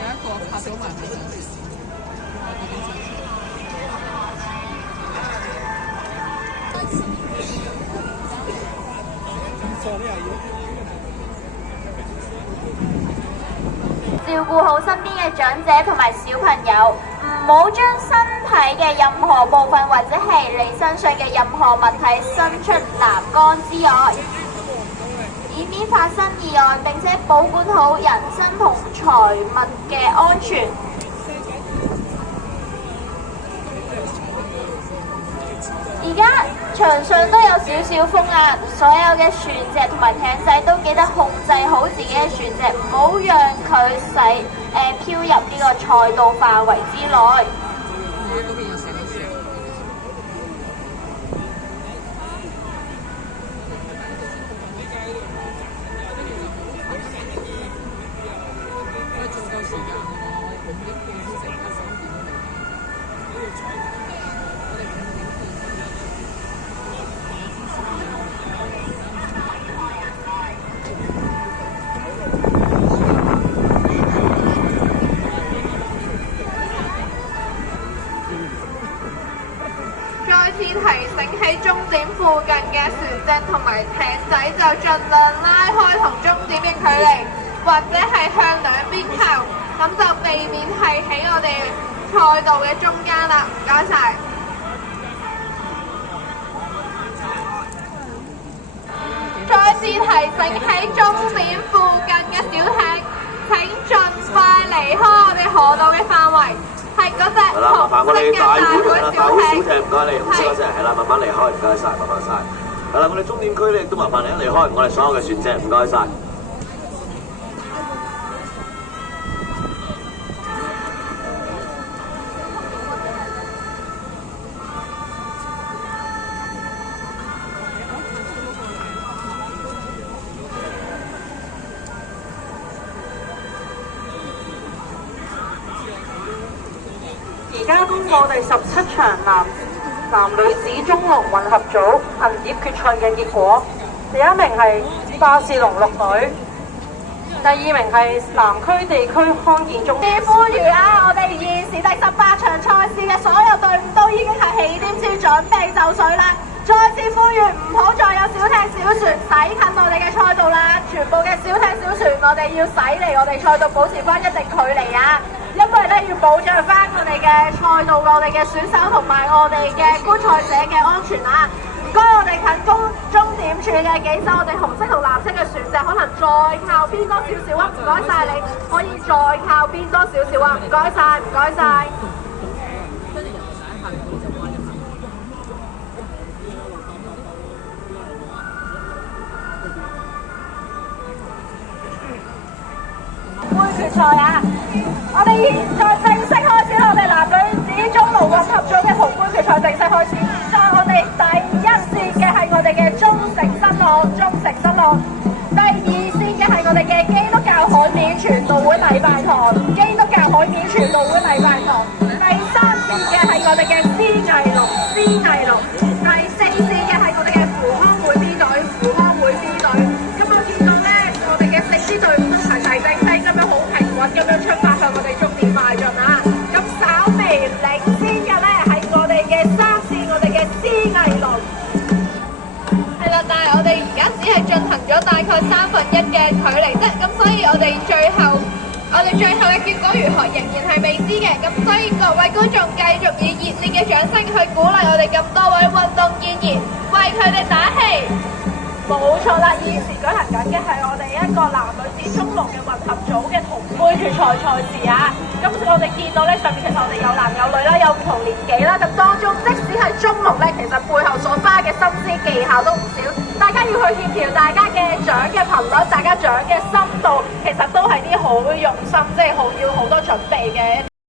有一個拍咗埋佢。照顧好身邊嘅長者同埋小朋友，唔好將身體嘅任何部分或者係你身上嘅任何物體伸出欄杆之外，以免發生意外，並且保管好人身同財物嘅安全。而家場上都有少少風啊，所有嘅船隻同埋艇仔都記得控制好自己嘅船隻，唔好讓佢漂入呢個賽道範圍之內。再次提醒喺終點附近嘅船隻同埋艇仔就盡量拉開同終點嘅距離，或者係向兩邊靠，咁就避免係喺我哋賽道嘅中間啦。唔該晒。再次提醒喺終點附近嘅小艇，請盡快離開我哋河道嘅範圍。係嗰隻紅色嘅大會小艇，唔該你，唔該晒，係啦，慢慢離開，唔該晒，慢慢晒。係啦，我哋終點區咧亦都麻煩你一離開，我哋所有嘅船隻，唔該晒。而家公布第17場男女子中龍混合組銀碟決賽嘅結果，第一名係巴士龍綠隊，第二名係南區地區康健中。呼籲啊！我哋現時第18場賽事嘅所有隊伍都已經係起點處準備就緒啦。再次呼籲唔好再有小艇小船駛近我哋嘅賽道啦！全部嘅小艇小船，我哋要駛離我哋賽道，保持翻一定距離啊！因為咧要保障翻我哋嘅賽道、我哋嘅選手同埋我哋嘅觀賽者嘅安全啊！唔該，我哋近終點處嘅幾艘我哋紅色同藍色嘅船隻，可能再靠邊多少少啊！唔該晒你，可以再靠邊多少少啊！唔該晒，唔該晒。杯決賽啊！我哋現在正式開始我哋男女子中路混合組嘅同杯決賽正式開始。現在我哋第一線嘅係我哋嘅中城新浪，第二線嘅係我哋嘅基督教海面傳道會禮拜堂，第三線嘅係我哋嘅思藝龍，第四線嘅係我哋嘅扶康會 B 隊。咁我見到咧，我哋嘅4支隊伍都齊齊整整咁樣好平穩咁樣出發向我哋終點邁進啊！咁稍微領先嘅咧係我哋嘅3線，我哋嘅思藝龍。係啦，但係我哋而家只係進行咗大概1/3嘅距離啫，咁所以我哋最後嘅結果如何仍然係未知嘅，咁所以各位觀眾繼續以熱烈嘅掌聲去鼓勵我哋咁多位運動健兒，為佢哋打氣。冇錯啦，現時舉行緊嘅係我哋一個男女子中路嘅混合組嘅同杯決賽賽事啊！咁我哋見到咧上面其實我哋有男有女啦，有唔同年紀啦，咁當中即使係中六咧，其實背後所花嘅心思技巧都唔少，大家要去協調大家嘅獎嘅頻率，大家獎嘅深度，其實都係啲好用心，即係要好多準備嘅。